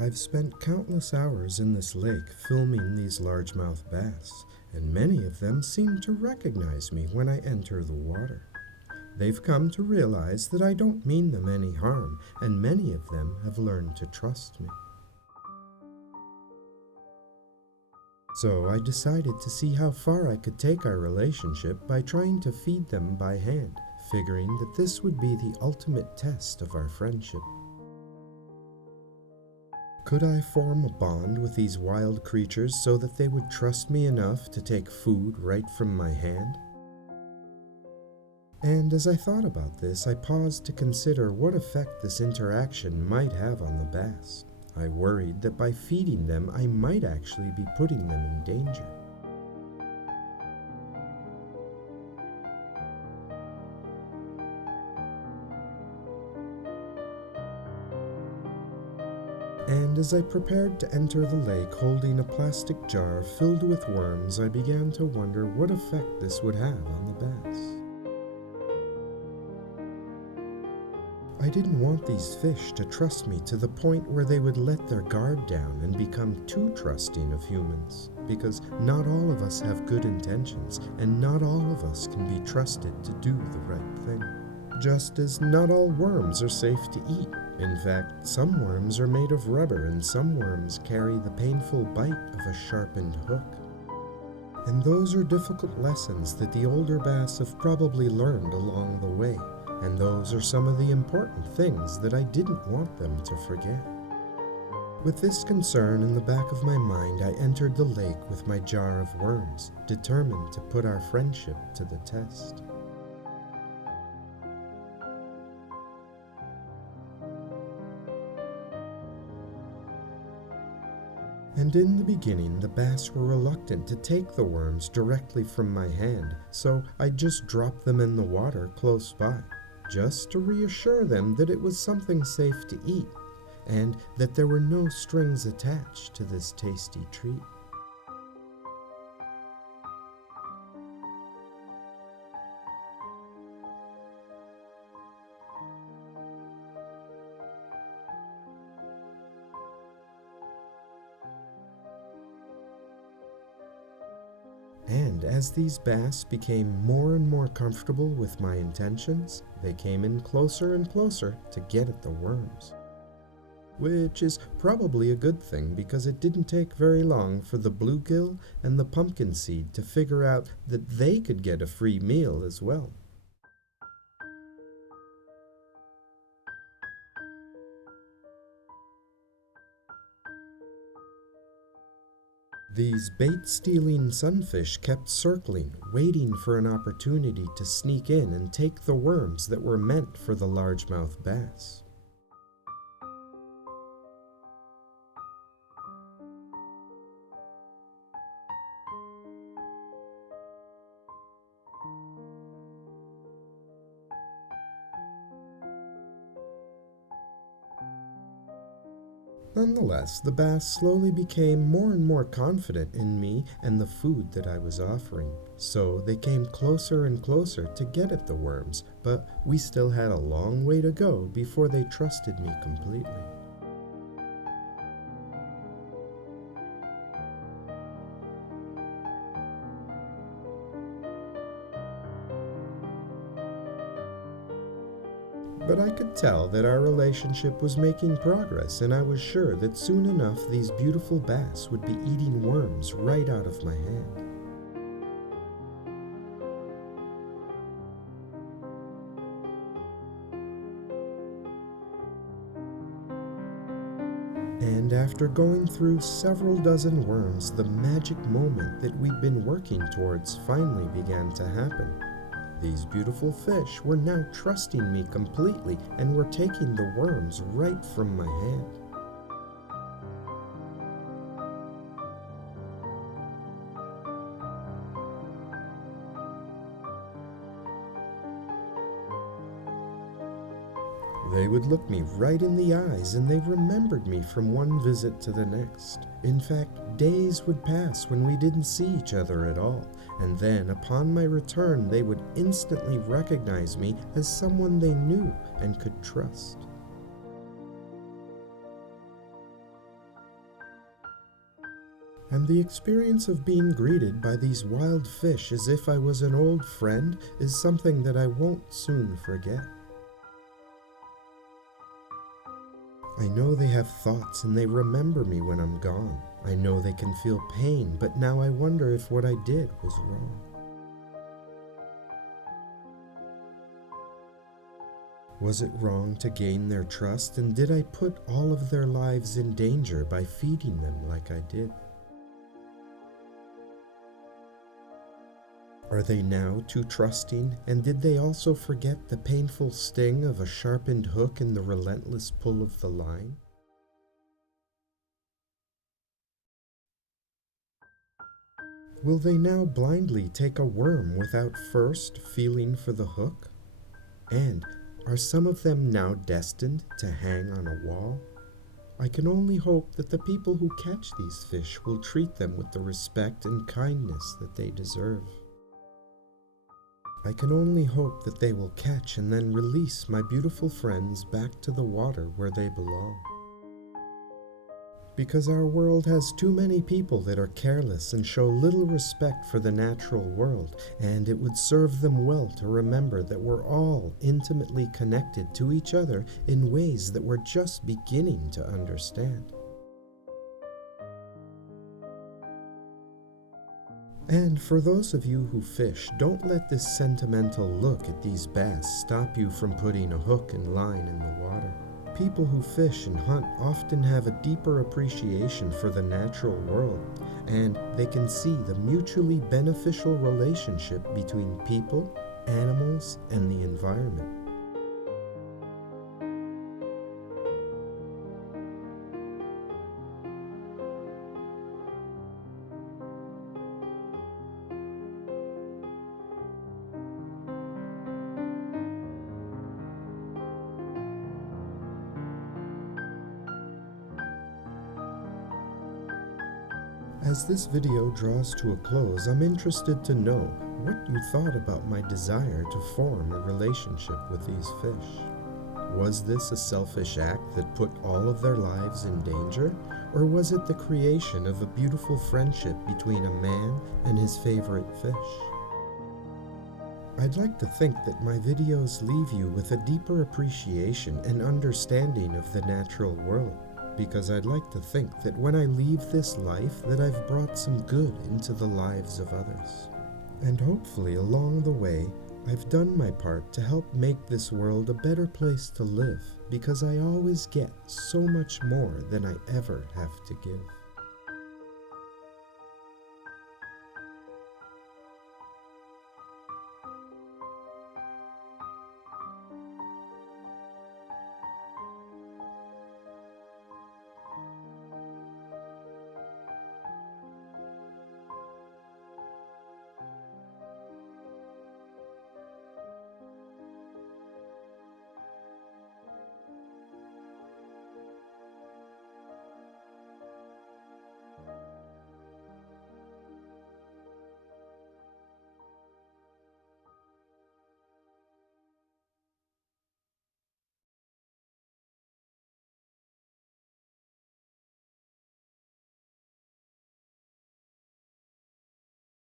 I've spent countless hours in this lake filming these largemouth bass, and many of them seem to recognize me when I enter the water. They've come to realize that I don't mean them any harm, and many of them have learned to trust me. So I decided to see how far I could take our relationship by trying to feed them by hand, figuring that this would be the ultimate test of our friendship. Could I form a bond with these wild creatures so that they would trust me enough to take food right from my hand? And as I thought about this, I paused to consider what effect this interaction might have on the bass. I worried that by feeding them, I might actually be putting them in danger. And as I prepared to enter the lake holding a plastic jar filled with worms, I began to wonder what effect this would have on the bass. I didn't want these fish to trust me to the point where they would let their guard down and become too trusting of humans, because not all of us have good intentions, and not all of us can be trusted to do the right thing. Just as not all worms are safe to eat. In fact, some worms are made of rubber, and some worms carry the painful bite of a sharpened hook. And those are difficult lessons that the older bass have probably learned along the way. And those are some of the important things that I didn't want them to forget. With this concern in the back of my mind, I entered the lake with my jar of worms, determined to put our friendship to the test. And in the beginning, the bass were reluctant to take the worms directly from my hand, so I just dropped them in the water close by, just to reassure them that it was something safe to eat, and that there were no strings attached to this tasty treat. And as these bass became more and more comfortable with my intentions, they came in closer and closer to get at the worms. Which is probably a good thing, because it didn't take very long for the bluegill and the pumpkin seed to figure out that they could get a free meal as well. These bait-stealing sunfish kept circling, waiting for an opportunity to sneak in and take the worms that were meant for the largemouth bass. Nonetheless, the bass slowly became more and more confident in me and the food that I was offering. So they came closer and closer to get at the worms, but we still had a long way to go before they trusted me completely. But I could tell that our relationship was making progress, and I was sure that soon enough these beautiful bass would be eating worms right out of my hand. And after going through several dozen worms, the magic moment that we'd been working towards finally began to happen. These beautiful fish were now trusting me completely and were taking the worms right from my hand. They would look me right in the eyes, and they remembered me from one visit to the next. In fact, days would pass when we didn't see each other at all, and then upon my return they would instantly recognize me as someone they knew and could trust. And the experience of being greeted by these wild fish as if I was an old friend is something that I won't soon forget. I know they have thoughts and they remember me when I'm gone. I know they can feel pain, but now I wonder if what I did was wrong. Was it wrong to gain their trust, and did I put all of their lives in danger by feeding them like I did? Are they now too trusting, and did they also forget the painful sting of a sharpened hook and the relentless pull of the line? Will they now blindly take a worm without first feeling for the hook? And are some of them now destined to hang on a wall? I can only hope that the people who catch these fish will treat them with the respect and kindness that they deserve. I can only hope that they will catch and then release my beautiful friends back to the water where they belong. Because our world has too many people that are careless and show little respect for the natural world, and it would serve them well to remember that we're all intimately connected to each other in ways that we're just beginning to understand. And for those of you who fish, don't let this sentimental look at these bass stop you from putting a hook and line in the water. People who fish and hunt often have a deeper appreciation for the natural world, and they can see the mutually beneficial relationship between people, animals, and the environment. As this video draws to a close, I'm interested to know what you thought about my desire to form a relationship with these fish. Was this a selfish act that put all of their lives in danger, or was it the creation of a beautiful friendship between a man and his favorite fish? I'd like to think that my videos leave you with a deeper appreciation and understanding of the natural world, because I'd like to think that when I leave this life that I've brought some good into the lives of others. And hopefully along the way, I've done my part to help make this world a better place to live, because I always get so much more than I ever have to give.